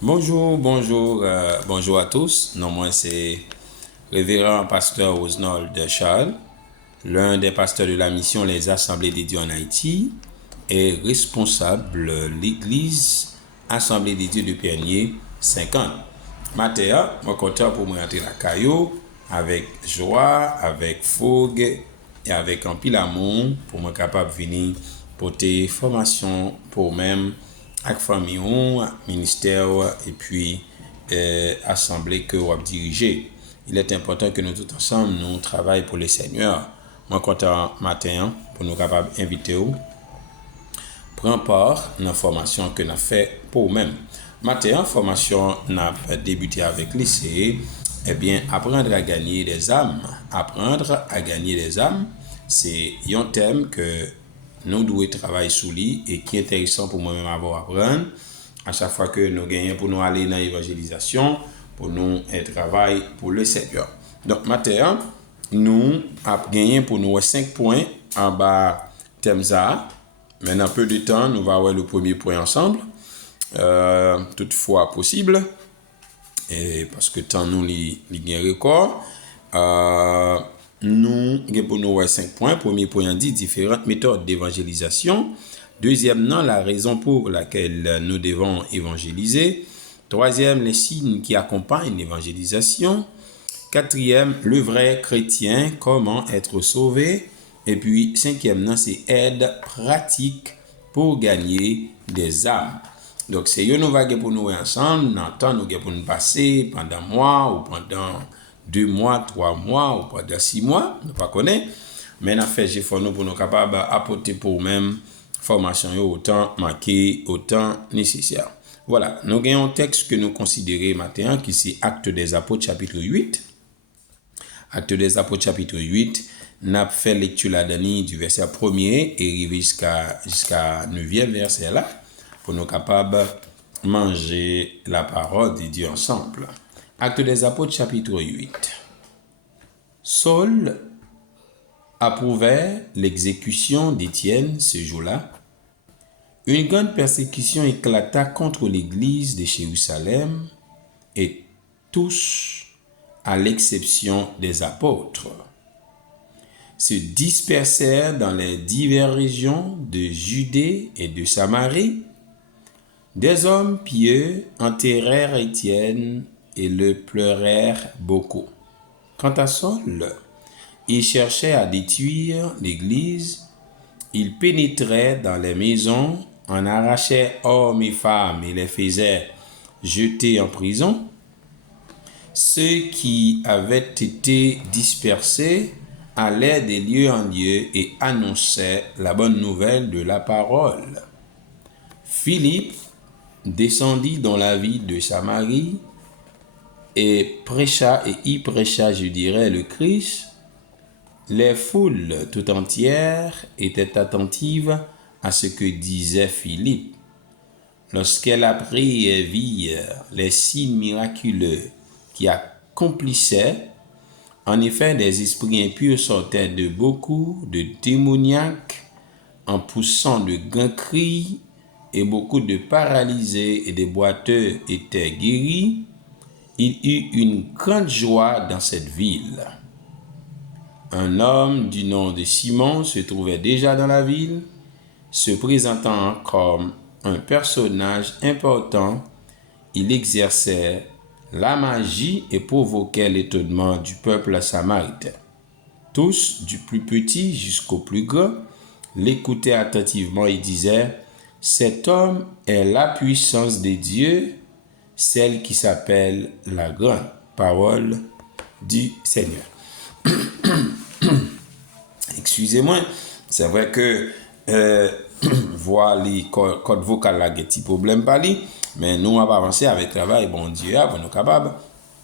Bonjour à tous. Non, moi c'est Révérend Pasteur Osnold Charles, l'un des pasteurs de la mission Les Assemblées des Dieux en Haïti et responsable de l'Église Assemblée des Dieux de Pernier 50. Matin, moi content pour me rentrer la caillou avec joie, avec fougue et avec un pile amour pour me capable venir porter formation pour même avec famille ministère et puis assemblée que vous dirigez. Il est important que nous tous ensemble nous travaillons pour le Seigneur. Moi content matin pour nous capables inviter prend part dans la formation que nous avons fait pour nous-mêmes. Matin, formation n'a débuté avec lycée. Eh bien, apprendre à gagner des âmes. Apprendre à gagner des âmes, c'est un thème que nous devons travailler sur lui et qui est intéressant pour moi-même avoir apprendre. À chaque fois que nous gagnons pour nous aller dans l'évangélisation, pour nous travailler pour le Seigneur. Donc, matin, nous avons gagné pour nous 5 points en bas thème ça. Maintenant, peu de temps, nous allons voir le premier point ensemble. Toutefois possible. Et parce que temps nous li gain record. Nous pour nous 5 points. Premier point dit différentes méthodes d'évangélisation. Deuxième, la raison pour laquelle nous devons évangéliser. Troisième, les signes qui accompagnent l'évangélisation. Quatrième, le vrai chrétien, comment être sauvé. Et puis, cinquième, c'est aide pratique pour gagner des âmes. Donc, c'est une nouvelle pour nous ensemble. Dans le temps, nous pour nous passer pendant un mois ou pendant 2 mois, 3 mois ou pendant 6 mois. Nous ne connaissons pas. Mais nous fait j'ai pour nous capables d'apporter pour même formation autant marqué, autant nécessaire. Voilà, nous avons un texte que nous considérons maintenant qui c'est Actes des Apôtres chapitre 8. Actes des Apôtres chapitre 8. N'a fait lecture là-dedans du verset 1er et arrivé jusqu'à 9e verset là pour nous capables de manger la parole de Dieu ensemble. Actes des Apôtres chapitre 8. Saul approuvait l'exécution d'Étienne ce jour-là. Une grande persécution éclata contre l'église de Jérusalem et tous, à l'exception des apôtres, se dispersèrent dans les diverses régions de Judée et de Samarie. Des hommes pieux enterrèrent Étienne et le pleurèrent beaucoup. Quant à Saul, il cherchait à détruire l'église. Il pénétrait dans les maisons, en arrachait hommes et femmes et les faisait jeter en prison. Ceux qui avaient été dispersés allaient de lieu en lieu et annonçaient la bonne nouvelle de la parole. Philippe descendit dans la ville de Samarie et y prêcha, le Christ. Les foules tout entières étaient attentives à ce que disait Philippe. Lorsqu'elle apprit et vit les signes miraculeux qui accomplissaient, en effet, des esprits impurs sortaient de beaucoup de démoniaques en poussant de grands cris, et beaucoup de paralysés et de boiteux étaient guéris. Il eut une grande joie dans cette ville. Un homme du nom de Simon se trouvait déjà dans la ville, se présentant comme un personnage important. Il exerçait la magie et provoquait l'étonnement du peuple samaritain. Tous, du plus petit jusqu'au plus grand, l'écoutaient attentivement et disaient: cet homme est la puissance de Dieu, celle qui s'appelle la grande parole du Seigneur. Excusez-moi, c'est vrai que voir les codes vocales là, des petits problèmes par lui, mais nous on va avancer avec travail, bon Dieu, pour nous capables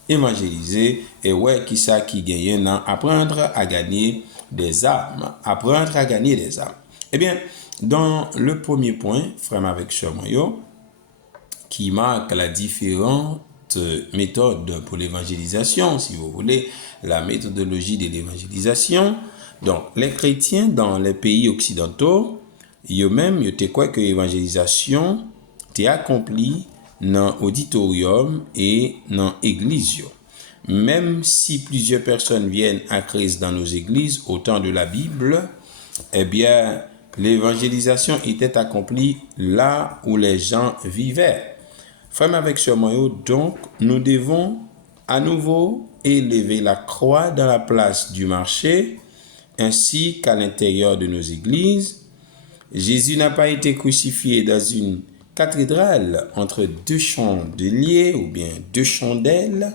évangéliser et ouais, qui ça qui gagne, apprendre à gagner des âmes, apprendre à gagner des âmes. Eh bien, dans le premier point, frère avec Chemoyo, qui marque la différente méthode pour l'évangélisation, si vous voulez, la méthodologie de l'évangélisation. Donc, les chrétiens dans les pays occidentaux, eux-mêmes, ils te croient que l'évangélisation t'est accomplie dans auditorium et dans église. Même si plusieurs personnes viennent à Christ dans nos églises au temps de la Bible, eh bien, l'évangélisation était accomplie là où les gens vivaient. Frère avec Sœur Moyo, donc, nous devons à nouveau élever la croix dans la place du marché, ainsi qu'à l'intérieur de nos églises. Jésus n'a pas été crucifié dans une cathédrale entre deux chandeliers ou bien deux chandelles,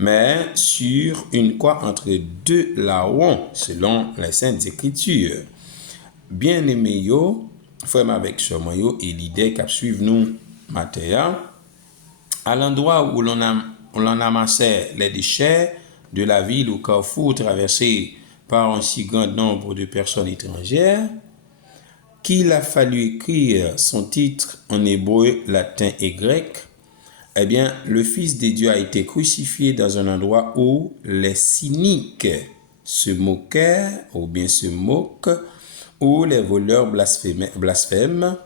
mais sur une croix entre deux larrons, selon les Saintes Écritures. Bien-aimés yo, frère avec Sœur Moyo et l'idée qu'a suivre nous matin, à l'endroit où l'on amassait les déchets de la ville au carrefour traversé par un si grand nombre de personnes étrangères, qu'il a fallu écrire son titre en hébreu, latin et grec, eh bien, le Fils de Dieu a été crucifié dans un endroit où les cyniques se moquaient ou bien se moquent, où les voleurs blasphèment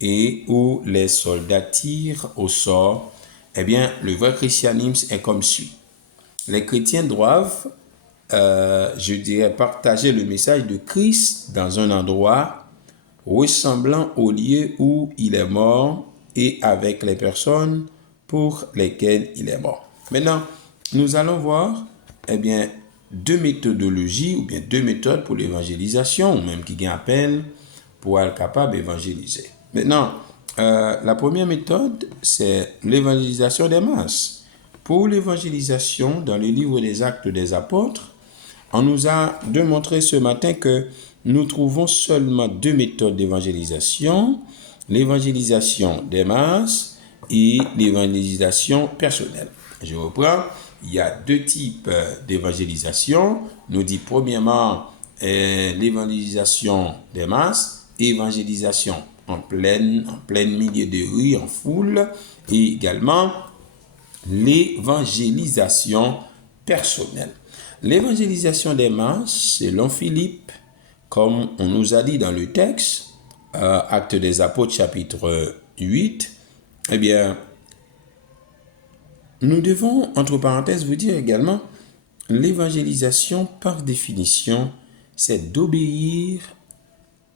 et où les soldats tirent au sort. Eh bien, le vrai christianisme est comme suit. Les chrétiens doivent, je dirais, partager le message de Christ dans un endroit ressemblant au lieu où il est mort et avec les personnes pour lesquelles il est mort. Maintenant, nous allons voir, eh bien, deux méthodologies ou bien deux méthodes pour l'évangélisation, ou même qui appellent pour être capable d'évangéliser. Maintenant, la première méthode, c'est l'évangélisation des masses. Pour l'évangélisation, dans le livre des Actes des Apôtres, on nous a démontré ce matin que nous trouvons seulement deux méthodes d'évangélisation, l'évangélisation des masses et l'évangélisation personnelle. Je reprends, il y a deux types d'évangélisation. Nous dit premièrement l'évangélisation des masses, évangélisation en plein milieu de rue, en foule, et également l'évangélisation personnelle. L'évangélisation des masses, selon Philippe, comme on nous a dit dans le texte, Actes des Apôtres chapitre 8, eh bien, nous devons, entre parenthèses, vous dire également, l'évangélisation, par définition, c'est d'obéir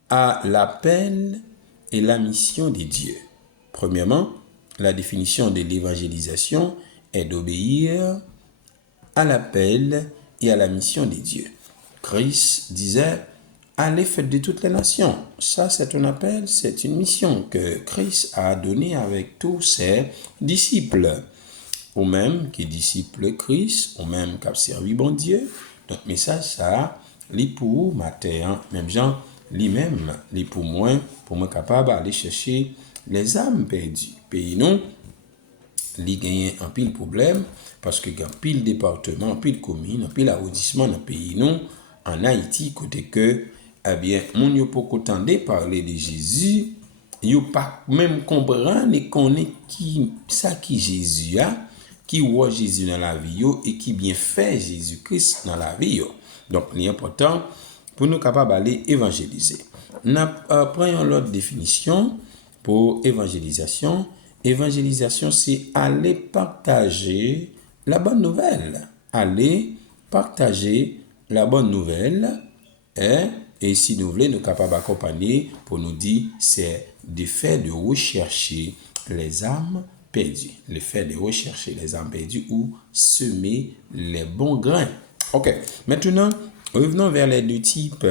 à l'appel et la mission de Dieu. Premièrement, la définition de l'évangélisation est d'obéir à l'appel et à la mission de Dieu. Christ disait, allez faites de toutes les nations. Ça, c'est un appel, c'est une mission que Christ a donnée avec tous ses disciples. Ou même qui disciple Christ, ou même qui a servi bon Dieu. Donc, message ça, li pour matin, même Jean, lui-même, li pour moi capable d'aller chercher les âmes perdues. Pays nous, li gagne un pile problème, parce que il y a pile département, pile commune, pile arrondissement dans le pays nous, en Haïti, côté que, eh bien, moun yo pas qu'entendre parler de Jésus, yo pas même comprendre et connaître qui Jésus a, qui voit Jésus dans la vie yo, et qui bien fait Jésus-Christ dans la vie yo. Donc, l'important pour nous capables d'aller évangéliser. Prenons l'autre définition pour évangélisation. Évangélisation, c'est aller partager la bonne nouvelle. Aller partager la bonne nouvelle. Et si nous voulons, nous sommes capables d'accompagner pour nous dire, c'est de faire de rechercher les âmes perdues. Le fait de rechercher les âmes perdues ou semer les bons grains. Ok. Maintenant, revenons vers les deux types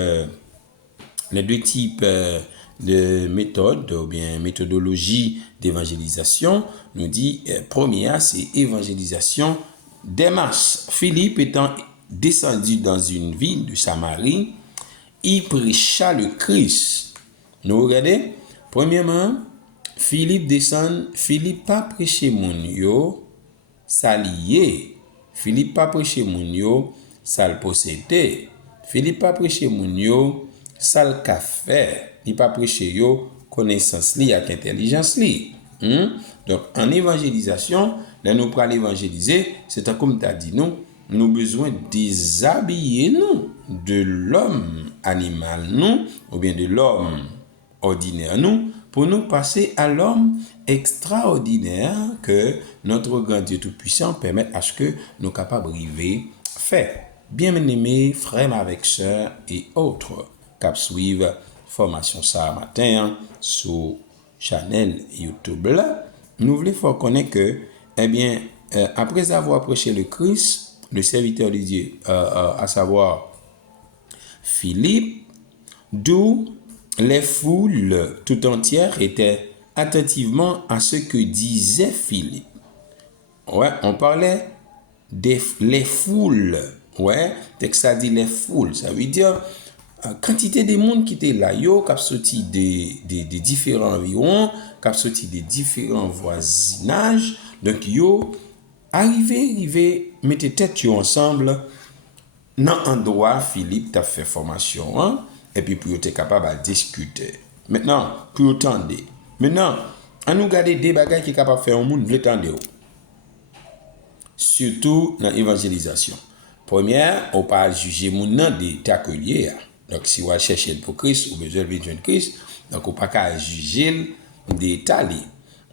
de méthodes ou bien méthodologie d'évangélisation. Nous dit, première, c'est évangélisation des masses. Philippe étant descendu dans une ville de Samarie, il prêcha le Christ. Nous regardez, premièrement, Philippe descend, Philippe pas prêché moun yo, ça lié. Philippe pas prêché moun yo, ça le possédé. Philippe pas prêché moun yo, ça le café. Il pas prêché yo connaissance li avec intelligence li. Donc en évangélisation, là nous pour évangéliser, c'est comme tu as dit nous besoin déshabiller nous de l'homme animal nous ou bien de l'homme ordinaire nous pour nous passer à l'homme extraordinaire que notre grand Dieu Tout-Puissant permette à ce que nous capables d'arriver faire. Bien-aimés, frères avec sœurs et autres, qui suivent formation ça matin sur channel YouTube là, nous voulons faire connaître que, eh bien, après avoir prêché le Christ, le serviteur de Dieu, à savoir Philippe, d'où les foules tout entières étaient attentivement à ce que disait Philippe. Ouais, on parlait les foules. Ouais, texte ça dit les foules. Ça veut dire quantité de monde qui était là, yo, qui a sorti des différents environs, qui a sorti des différents voisinages. Donc, yo, arrivé, mettez tête yo ensemble. Dans un endroit, Philippe t'a fait formation, hein, et puis pour être capable de discuter. Maintenant, pour attendre. Maintenant, on nous garder des bagages qui sont capables de faire un monde, vous attendez. Surtout dans l'évangélisation. Première, on pas juger mon nom des accueillir. Donc, si vous cherchez pour Christ, ou besoin de jeune Christ, donc on pas qu'à juger des talents.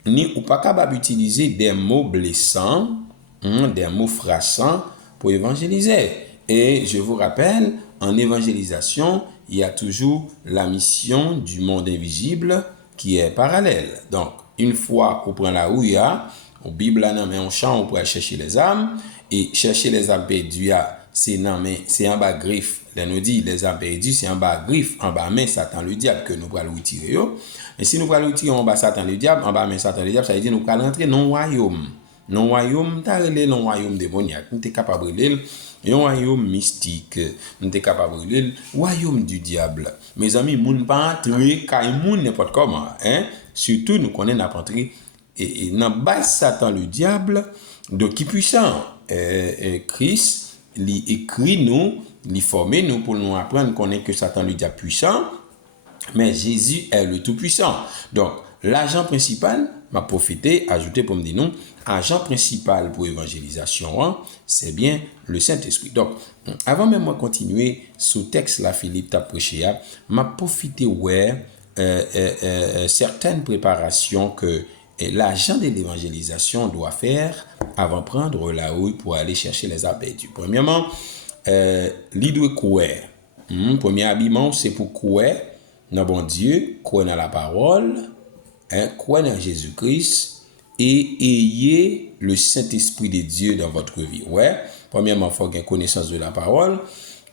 Ni ou pas capable d'utiliser des mots blessants, des mots froissants pour évangéliser. Et je vous rappelle, en évangélisation, il y a toujours la mission du monde invisible qui est parallèle. Donc, une fois qu'on prend la rouilla, au Bible, on chante, on pourrait chercher les âmes, et chercher les âmes perdues, c'est en bas griffe. Là, nous dit, les âmes perdues, c'est en bas griffe, en bas main, Satan le diable, que nous pourrons retirer. Et si nous pourrons retirer en bas Satan le diable, en bas main, Satan le diable, ça veut dire nous pourrons rentrer dans le royaume. Dans le royaume, tu as relé le royaume démoniaque. Nous sommes capables de relé un royaume mystique. Nous sommes capables de relé le royaume du diable. Mes amis, nous ne pouvons pas entrer quand nous n'importe comment. Hein? Surtout, nous connaissons notre entrée. Et dans bas Satan le diable, donc qui puissant, Christ, il écrit nous, il forme nous pour nous apprendre qu'on est que Satan le diable puissant, mais Jésus est le tout puissant. Donc, l'agent principal, m'a profité, ajouté pour me dire non, agent principal pour évangélisation, hein, c'est bien le Saint-Esprit. Donc, avant même moi continuer, ce texte là, Philippe t'a prêché, m'a profité, ouais, certaines préparations que l'agent de l'évangélisation doit faire avant de prendre la route pour aller chercher les âmes perdues. Premièrement, il doit croire. Premier habillement, c'est pour croire dans bon Dieu, croire dans la parole, croire dans Jésus-Christ et ayez le Saint-Esprit de Dieu dans votre vie. Ouais. Premièrement, il faut avoir connaissance de la parole.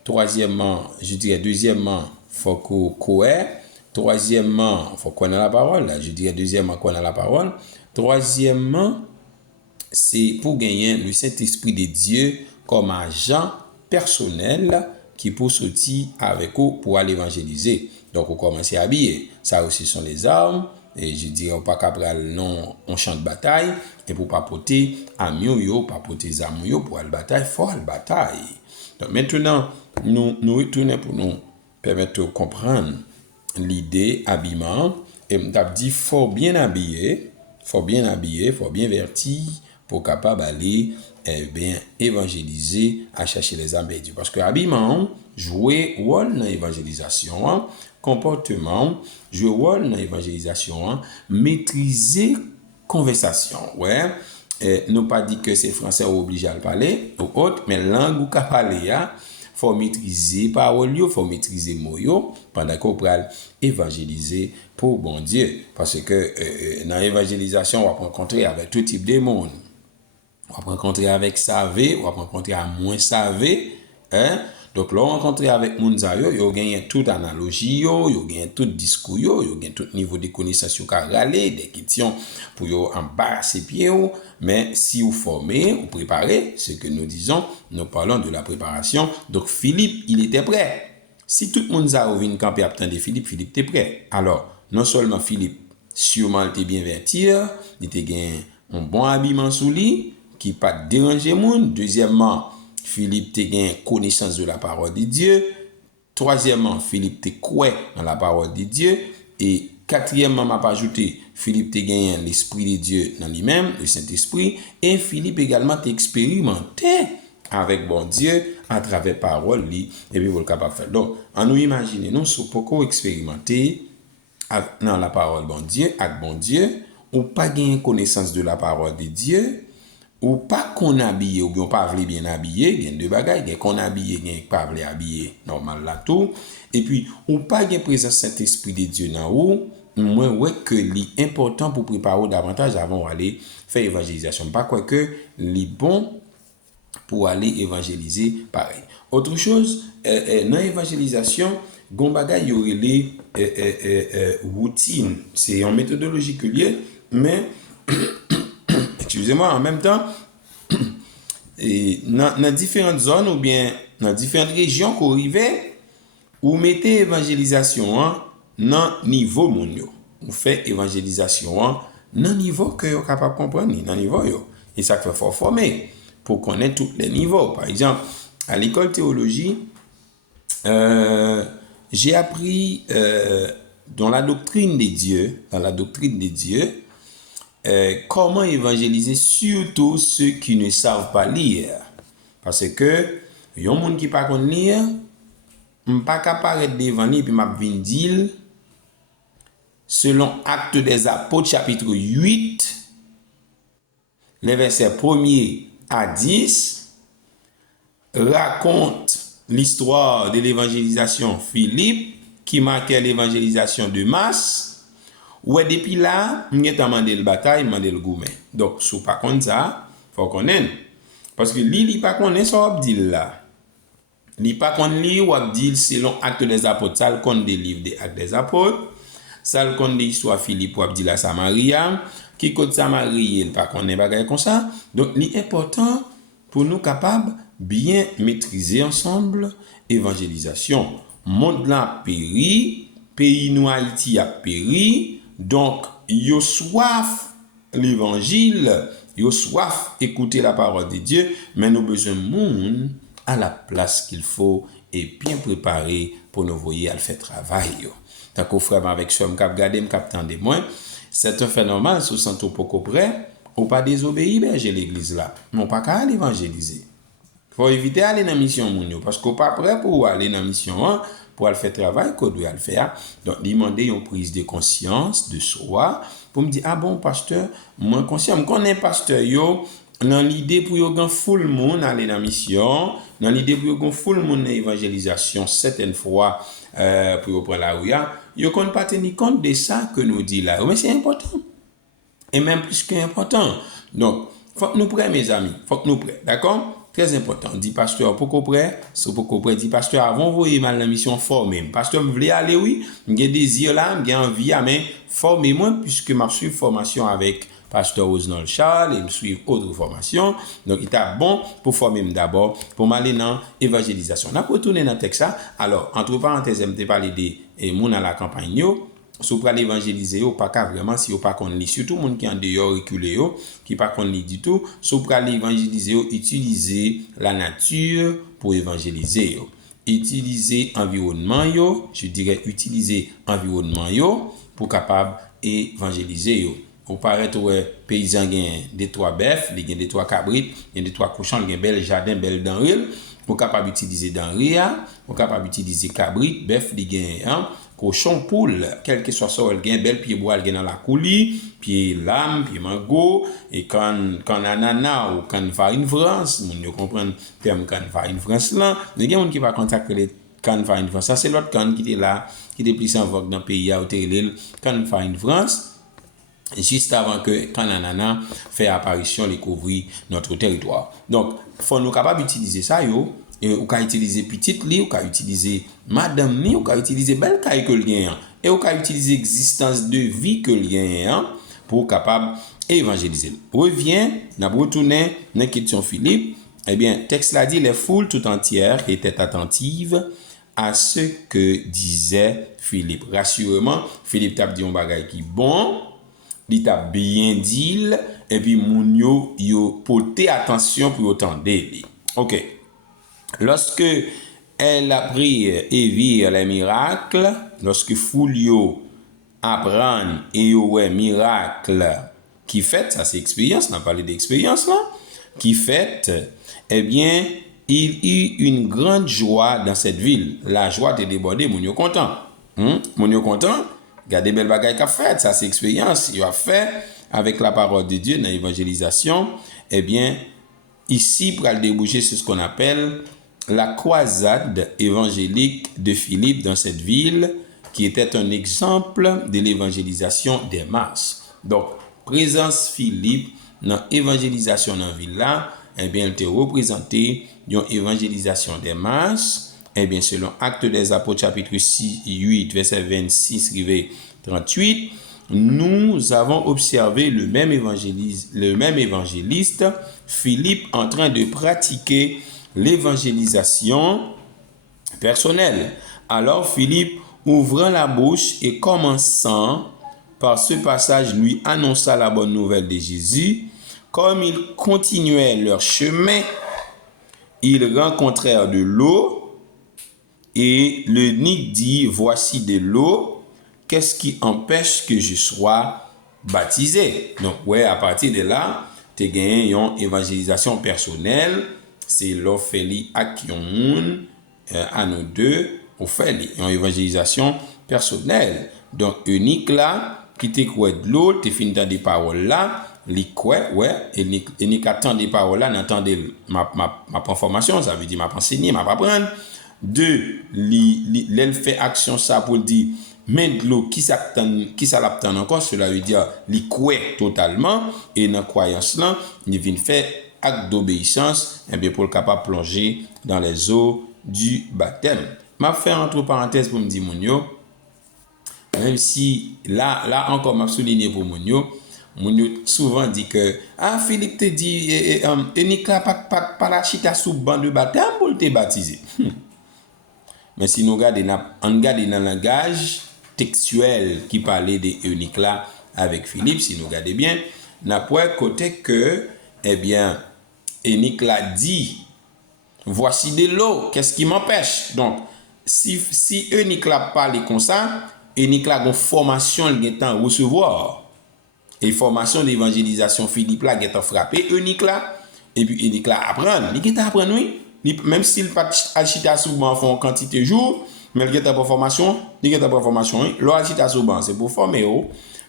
Deuxièmement, il faut croire. Troisièmement, il faut connaître la parole. Deuxièmement, connaître la parole. Troisièmement, c'est pour gagner le Saint-Esprit de Dieu comme agent personnel qui peut sortir avec vous pour aller évangéliser. Donc, on commence à habiller. Ça aussi sont les armes. Et je dirais, pas qu'après, non, on chante bataille. Et pour pas porter amis, pas porter amis pour aller bataille, il faut aller bataille. Donc, maintenant, nous retournons pour nous permettre de comprendre l'idée habillement. Et on t'a dit, faut bien habiller, faut bien vêti pour capable aller évangéliser, à chercher les âmes perdues. Parce que habillement, jouer rôle dans l'évangélisation, comportement, jouer rôle dans l'évangélisation, maîtriser conversation. Ouais. Nous pas dit que c'est français obligé à le parler ou autre, mais langue ou qu'à parler, faut maîtriser parole, faut maîtriser mots pendant qu'on peut évangéliser pour bon Dieu. Parce que dans l'évangélisation, on va rencontrer avec tout type de monde. On va rencontrer avec savé, on va rencontrer à moins savé, hein. Donc là, on rencontrer avec Mounzayo, yo gagne toute analogie, yo gagne tout discours, yo gagne tout niveau de connaissance, yo ka râler des questions pour yo embarrasser pieds, mais si vous formez, vous préparez, ce que nous disons, nous parlons de la préparation. Donc Philippe, il était prêt. Si tout le monde vient camper à attendre Philippe était prêt. Alors, non seulement Philippe, sûrement il était bien vêtu, il était gagne un bon habillement sous lui, qui pas déranger monde. Deuxièmement, Philippe te gain connaissance de la parole de Dieu. Troisièmement, Philippe te croit dans la parole de Dieu. Et quatrièmement, m'a pas ajouté, Philippe te gain l'esprit de Dieu dans lui-même, le Saint-Esprit. Et Philippe également t'a expérimenté avec bon Dieu à travers parole li, et puis vous le capable faire. Donc, en nous imaginer, nous sommes beaucoup expérimentés dans la parole bon Dieu, avec bon Dieu, ou pas gain connaissance de la parole de Dieu, ou pas qu'on habillé ou bien pas vle bien habillé, gen deux bagages, gen qu'on habillé, gen pas vle habillé, normal là tout. Et puis ou pas gen présence Saint-Esprit de Dieu dans ou, moi ouais que l'important pour préparer davantage avant aller faire évangélisation. Pas quoi que li bon pour aller évangéliser pareil. Autre chose, dans l'évangélisation, gon bagay yo relé routine. C'est une méthodologie que lié, mais excusez-moi, en même temps, dans différentes zones ou bien dans différentes régions qu'on arrivait, ou mettez évangélisation dans niveau moun yo. Ou fait évangélisation dans niveau que yo capable comprendre, dans niveau yo. Et ça fait fort former pour connaître tous les niveaux. Par exemple, à l'école théologie, j'ai appris dans la doctrine des dieux, comment évangéliser surtout ceux qui ne savent pas lire. Parce que yon moun qui pas connaît lire, m'pas capable devant lui puis m'a vinn dire selon Actes des Apôtres chapitre 8 les versets 1er à 10 raconte l'histoire de l'évangélisation Philippe qui marquait l'évangélisation de masse. Ouais, depuis là, m'y a mandé le bataille, mandé le gourmet. Donc, sous pas comme ça, faut connaître. Parce que li pas connaît ça va dire là. Li pas connaît li ou dire selon Actes des Apôtres, ça le compte des livres des Actes des Apôtres, ça le compte des histoires Philippe ou dire la Samaria, qui côté Samarie, il pas connaît bagay comme ça. Donc, l'important pour nous capables bien maîtriser ensemble évangélisation. Monde là péri, pays nous Haïti a péri, donc yo soif l'évangile, yo soif écouter la parole de Dieu, mais nous besoin monde à la place qu'il faut et bien préparé pour nous voyer à le faire travail. Tant qu'on frère avec soi m'cap garder m'cap tande moi, c'est un fait normal sous santo poko près ou pas désobéir berger l'église là. Non pas qu'à évangéliser. Faut éviter aller dans mission moun parce qu'on pas prêt pour aller dans mission pour aller faire travail qu'on doit le faire. Donc demander une prise de conscience de soi pour me dire ah bon pasteur, moi conscient, me connais pasteur yo dans l'idée pour yo gan full monde aller dans mission, dans l'idée pour yo gan full monde dans évangélisation certaines fois pour yo prendre la rue, yo kon pas tenir compte de ça que nous dit là. Mais c'est important. Et même plus qu'important. Donc faut que nous prêts mes amis, faut que nous prêts, d'accord? Très important. Dit pasteur, pourquoi prêt? C'est pourquoi prêt. Dit pasteur, avant vous voyez mal la mission formée. Pasteur, vous voulez aller, oui. J'ai désir là, j'ai envie, mais formez-moi puisque m'a suivi formation avec pasteur Osnol Charles et me suivre autre formation. Donc, il est bon pour former d'abord, pour m'aller dans l'évangélisation. On a retourné dans le texte ça. Alors, entre parenthèses, je me parler de moun à la campagne. Si vous allez évangéliser, vous pas vraiment si vous pas qu'on lit. Surtout les gens qui en dehors reculé, qui pas qu'on lit du tout. Si vous allez évangéliser, utilisez la nature pour évangéliser. Utilisez environnement, je dirais utiliser environnement pour capable évangéliser. Vous paraître paysan gagne des trois bœufs, gagne des trois cabrites, gagne des trois cochons, gagne bel jardin, belle denrée. Vous capable utiliser denrée, vous capable utiliser cabrit, bœuf, gagne cochon, poule, quel que soit ça, elle gagne belle pied bois, elle gagne dans la coulis, pied lame, pied mango, et quand ananas ou quand farine France, vous comprenez le terme quand farine France là, il y a des gens qui va contacter les quand farine France, ça c'est l'autre quand qui était là, qui était plus en vogue dans le pays à hôtel, quand farine France, juste avant que quand ananas fait apparition, les couvrir notre territoire. Donc, faut nous capable d'utiliser ça, ou ka utiliser petite li, ou ka utiliser madame ni, ou ka utiliser belle caille que le gagne, et ou ka utiliser existence de vie que le gagne pour capable évangéliser. Revient, n'a retourné dans question Philippe, eh bien, texte l'a dit, les foules tout entières étaient attentives à ce que disait Philippe. Rassurément, Philippe t'a dit un bagay qui bon, il t'a bien dit, et puis moun yo porté attention pour entendre. OK. Lorsque elle a pris et vit les miracles, lorsque Foulio apprend et ouais miracle qui fait, ça c'est expérience, on a parlé d'expérience là, qui fait, eh bien, il y eut une grande joie dans cette ville. La joie était débordée, moun yo content. Moun yo content, regardez belle bagaille qu'a fait, ça c'est expérience, il a fait, avec la parole de Dieu dans l'évangélisation, eh bien, ici, pour aller déboucher sur ce qu'on appelle la croisade évangélique de Philippe dans cette ville, qui était un exemple de l'évangélisation des masses. Donc, présence Philippe dans l'évangélisation dans la ville là, eh bien, elle était représentée d'une évangélisation des masses. Eh bien, selon Actes des Apôtres, chapitre 8, verset 26, 38, nous avons observé le même évangéliste, Philippe, en train de pratiquer l'évangélisation personnelle. Alors Philippe, ouvrant la bouche et commençant par ce passage, lui annonça la bonne nouvelle de Jésus. Comme ils continuaient leur chemin, ils rencontrèrent de l'eau et l'eunuque dit, voici de l'eau, qu'est-ce qui empêche que je sois baptisé? Donc, ouais, à partir de là, tu as gagné une évangélisation personnelle, c'est l'Ophélie Akion, à nous deux, Ophélie, une évangélisation personnelle. Donc, unique là, qui te quoi de l'eau, tu finis dans des paroles là, li quoi, ouais, et ni qu'attend des paroles là, n'entendez ma formation, ça veut dire ma enseigner, ma apprendre. Deux, l'elle fait action ça pour dire, mais de l'eau, qui ça l'attend encore, cela veut dire, li quoi totalement, et dans croyance là, il vient faire acte d'obéissance, et bien pour le capable plonger dans les eaux du baptême. M'a fait entre parenthèses pour me dire, mon yo, même si là encore m'a souligné pour mon yo souvent dit que Philippe te dit Nicolas pas la chita sous banc de baptême pour te baptiser. Mais si nous regardons dans le langage textuel qui parlait de Nicolas avec Philippe, si nous regardons bien, n'a pas côté que eh bien Nicolas dit voici de l'eau, qu'est-ce qui m'empêche? Donc si Nicolas parle comme ça, Nicolas a une formation il a recevoir. Et formation d'évangélisation Philippe là qui est frappé Nicolas et puis Nicolas apprendre oui, même s'il pas achita souvent font quantité de jours mais il a pas formation l'achita souvent c'est pour former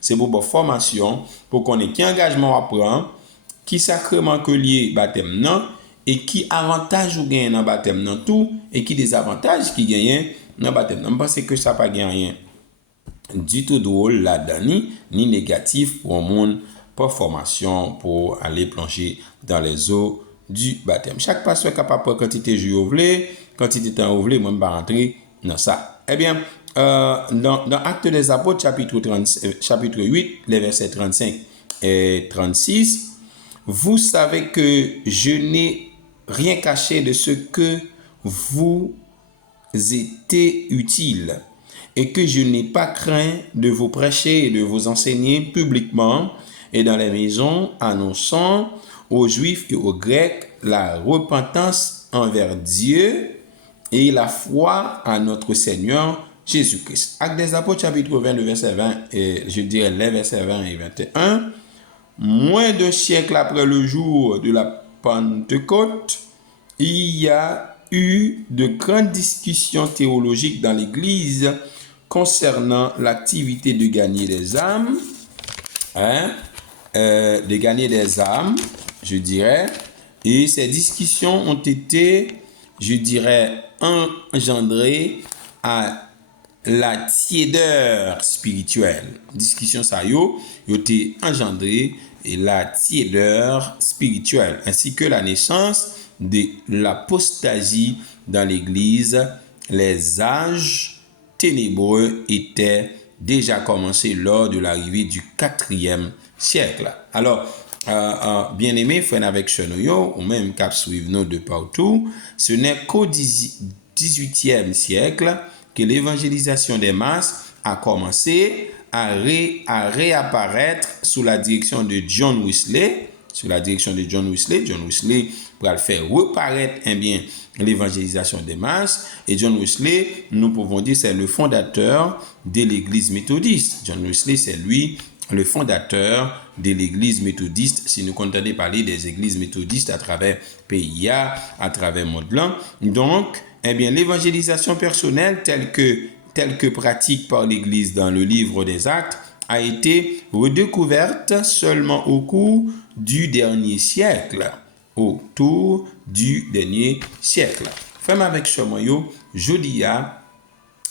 c'est pour formation pour connaître qui engagement à prendre qui sacrement que lié baptême non et qui avantage ou gagne dans baptême non tout et qui désavantage qui gagne dans baptême non parce que ça pas gagne rien du tout drôle là-dedans, ni négatif pour un monde, pas formation pour aller plonger dans les eaux du baptême. Chaque pasteur est capable de quantité de jouer quantité de temps ouvré, moi, je vais rentrer dans ça. Eh bien, dans Actes des Apôtres, chapitre 8, les versets 35 et 36, vous savez que je n'ai rien caché de ce que vous était utile et que je n'ai pas craint de vous prêcher et de vous enseigner publiquement et dans les maisons, annonçant aux Juifs et aux Grecs la repentance envers Dieu et la foi à notre Seigneur Jésus-Christ. Actes des Apôtres, chapitre 20, verset 20, et je dirais les versets 20 et 21. Moins d'un siècle après le jour de la Pentecôte, il y a eu de grandes discussions théologiques dans l'Église concernant l'activité de gagner des âmes, de gagner des âmes, je dirais, et ces discussions ont été, je dirais, engendrées à la tiédeur spirituelle. Discussion ça yo été engendrée et la tiédeur spirituelle, ainsi que la naissance de l'apostasie dans l'Église. Les âges ténébreux étaient déjà commencés lors de l'arrivée du 4e siècle. Alors, bien-aimés, frères avec Chenoyo, ou même cap suivre nous de partout, ce n'est qu'au 18e siècle que l'évangélisation des masses a commencé à réapparaître sous la direction de John Wesley. John Wesley pour le faire reparaître bien l'évangélisation des masses. Et John Wesley, nous pouvons dire, c'est le fondateur de l'église méthodiste. John Wesley, c'est lui le fondateur de l'église méthodiste, si nous comptons parler des églises méthodistes à travers PIA, à travers Modelan. Donc, bien, l'évangélisation personnelle telle que pratique par l'église dans le livre des Actes a été redécouverte seulement au cours du dernier siècle. Autour du dernier siècle. Femme avec ce moyen, jeudi à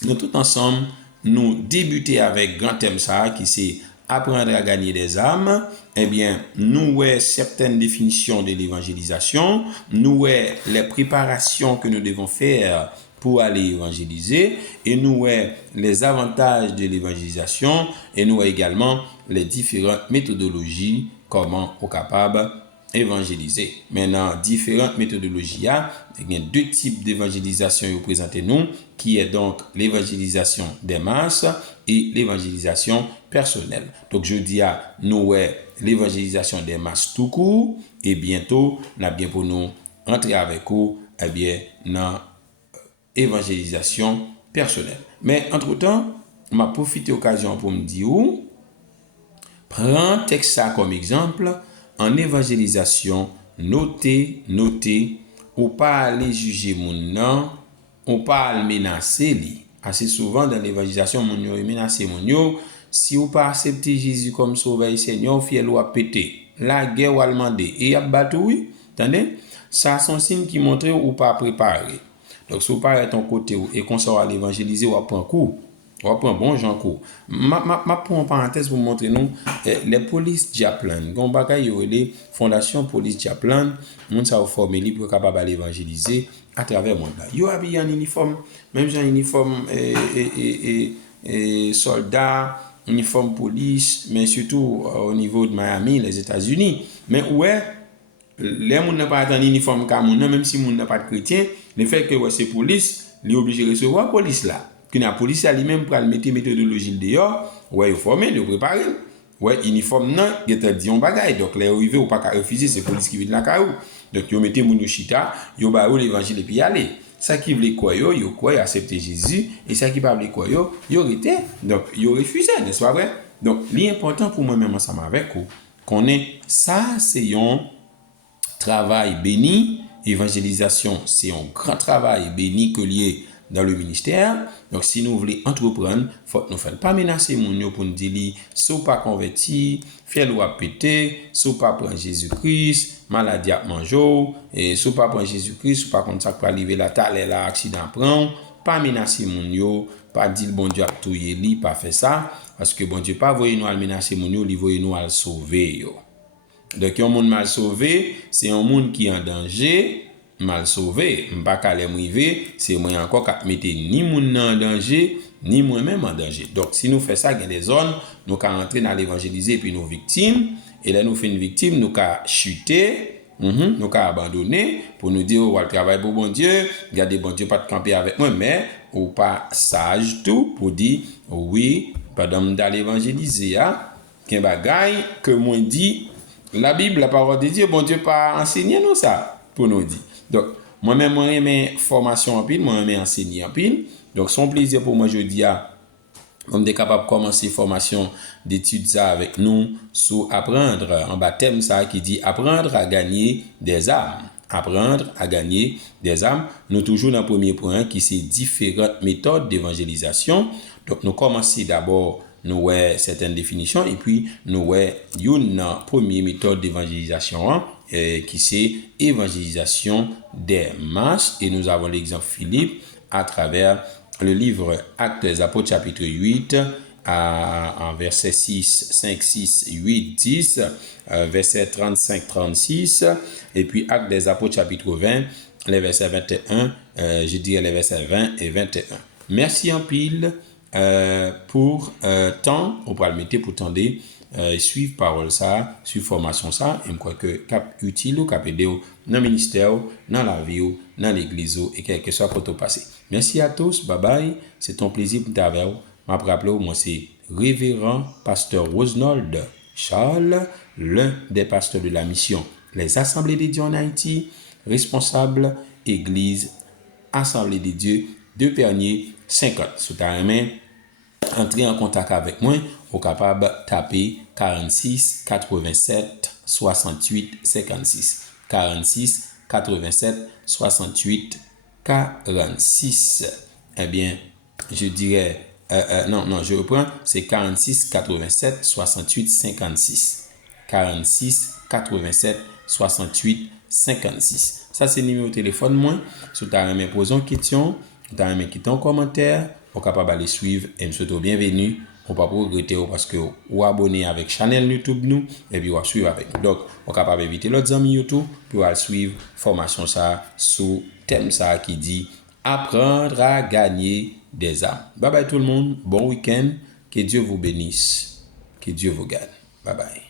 nous tous ensemble, nous débuter avec grand thème ça qui c'est apprendre à gagner des âmes. Eh bien, nous avons certaines définitions de l'évangélisation, nous avons les préparations que nous devons faire pour aller évangéliser, et nous avons les avantages de l'évangélisation, et nous avons également les différentes méthodologies, comment on est capable évangéliser. Maintenant, différentes méthodologies, il y a deux types d'évangélisation que présentez nous, qui est donc l'évangélisation des masses et l'évangélisation personnelle. Donc, je dis à nous, l'évangélisation des masses tout court, et bientôt, on a bien pour nous entrer avec vous, eh bien, dans évangélisation personnelle. Mais, entre-temps, on m'a profité de l'occasion pour me dire, prends texte ça comme exemple. En évangélisation, notez, ou pas aller juger mon nom, ou pas aller menacer lui. Assez souvent dans l'évangélisation, mon yo menacer mon yo, si ou pas accepter Jésus comme sauveur Seigneur, fiel ou a pété. La guerre ou a demandé et a battu oui. Attendez? Ça son signe qui montre ou pas préparé. Donc si ou pas à ton côté et qu'on soit à l'évangéliser ou à prendre coup. On va prendre bon Jean cours. Ma pour en parenthèse pour montrer nous les polices Diaplan. Gon bagay yo les fondation police Diaplan, moun sa formé li pour capable évangéliser à travers monde là. Yo habillé en uniforme, même genre uniforme soldats, uniforme police, mais surtout au niveau de Miami, les États-Unis. Mais ouais, les moun n'a pas en uniforme comme moun, même si moun n'a pas de chrétien, le fait que c'est police, li obligé recevoir police là. Que la police a lui-même pour mettre méthodologie dehors, ouais, il formé, il préparé. Ouais, uniforme non, il a dit on bagaille. Donc les arrivé ou pas qu'à refuser, c'est police qui vient de la caou. Donc ils mettez moun yo chita, yo ba ou l'évangile et puis aller. Ça qui voulait quoi yo quoi accepter Jésus et ça qui pas voulait quoi yo arrêté. Donc yo refusé, n'est-ce pas vrai? Donc l'important pour moi même ensemble avec vous qu'on est ça c'est un travail béni, évangélisation, c'est un grand travail béni que lié dans le ministère. Donc, si nous voulons entreprendre, faut que nous ne fassions pas menacer mon yo pour nous dire, si vous pas converti, fais ou à péter, si vous pas prendre Jésus-Christ, maladie à manger, et si vous pas prendre Jésus-Christ, si vous pas comme ça pour arriver là, t'as là, accident prend, pas menacer mon yo, pas dire bon Dieu a tout li, pas faire ça, parce que bon Dieu pas voyer nous à menacer mon yo, il voyer nous à sauver yo. Donc, un monde mal sauvé, c'est un monde qui est en danger, mal sauvé. M'pas qu'à les mouiver, c'est moi encore qui mettre ni moun en danger, ni moi-même en danger. Donc, si nous faisons ça, il y a des zones, nous allons entrer dans l'évangéliser puis nos victimes. Et là, nous faisons une victime, nous allons chuter, nous allons abandonner pour nous dire, on va travailler pour bon Dieu, regardez, bon Dieu, pas de camper avec moi, mais ou pas sage tout pour dire, oui, pendant d'aller évangéliser, qu'un bagaille que moi dit, la Bible, la parole de Dieu, bon Dieu pas enseigné nous ça pour nous dire. Donc, moi-même, moi aimé formation en pile, moi aimé enseigner en pile. Donc, son plaisir pour moi, je dis on est capable de commencer formation d'études ça avec nous sur apprendre en baptême ça qui dit apprendre à gagner des âmes. Apprendre à gagner des âmes. Nous toujours dans le premier point qui c'est différentes méthodes d'évangélisation. Donc, nous commençons d'abord nous avons certaines définitions et puis nous avons une première méthode d'évangélisation qui c'est évangélisation des masses et nous avons l'exemple Philippe à travers le livre Actes des Apôtres chapitre 8 en verset 6, 5, 6, 8, 10, verset 35, 36 et puis Actes des Apôtres chapitre 20, les versets 21, je dirais les versets 20 et 21. Merci en pile. Pour temps, on peut le mettre pour tendre suivre parole ça, suivre formation ça, et je crois que cap utile ou cap aider dans le ministère, dans la vie, dans l'église et quel que soit côté passé. Merci à tous, bye bye, c'est un plaisir pour t'avoir. M'a rappelé moi c'est révérend pasteur Rosnold Charles, l'un des pasteurs de la mission Les Assemblées de Dieu en Haïti, responsable église Assemblée de Dieu de Pernier 50. Sous ta main entrer en contact avec moi, au capable taper 46 87 68 56 46 87 68 46. Eh bien, je dirais Non, je reprends, c'est 46 87 68 56. 46 87 68 56. Ça, c'est le numéro de téléphone, moi. Si tu as aimé poser une question, tu as aimé quitter un commentaire, vous capable d'aller suivre et me souhaiter bienvenue. On ne peut pas regretter parce que vous abonnez avec channel YouTube nous et puis vous suivre avec nous. Donc, vous capable d'inviter l'autre amis YouTube pour aller suivre formation ça sous thème ça qui dit apprendre à gagner des âmes. Bye bye tout le monde. Bon week-end. Que Dieu vous bénisse. Que Dieu vous garde. Bye bye.